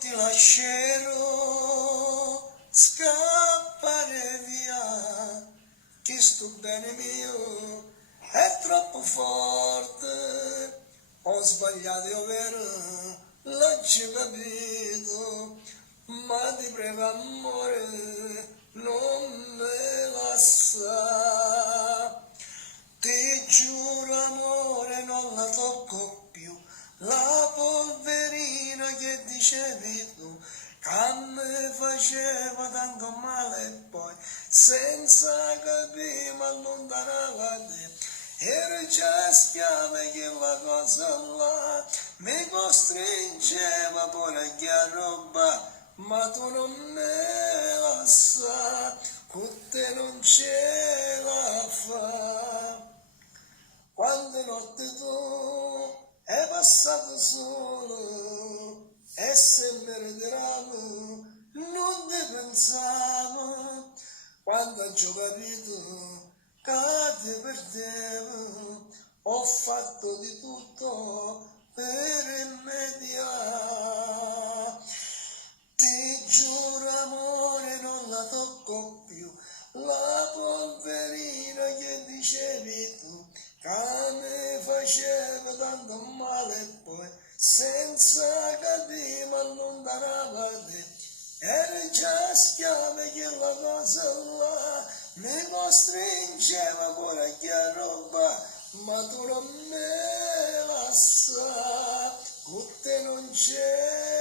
ti lascerò scappare via, che sto bene mio è troppo forte, ho sbagliato, è vero, l'ho già capito, ma ti prego amore, non me lascia. Ti giuro amore non la tocco più, la polverina che dicevi tu, che mi faceva tanto male e poi senza capire mi allontanava da te. Ero già schiava che la cosa là mi costringeva pure a roba, ma tu non me la sa, con te non ce la fa. Quante notti tu hai passato solo e se mi ritiravo non ti pensavo, quando ho capito che ti perdevo ho fatto di tutto per rimediare. Ti giuro amore non la tocco più, la polverina che dicevi tu, che mi faceva tanto male e poi senza capire mi allontanava da te. Eri già schiava che la cosa là mi costringeva pure a chiara roba, ma tu non me la sa, con te non c'è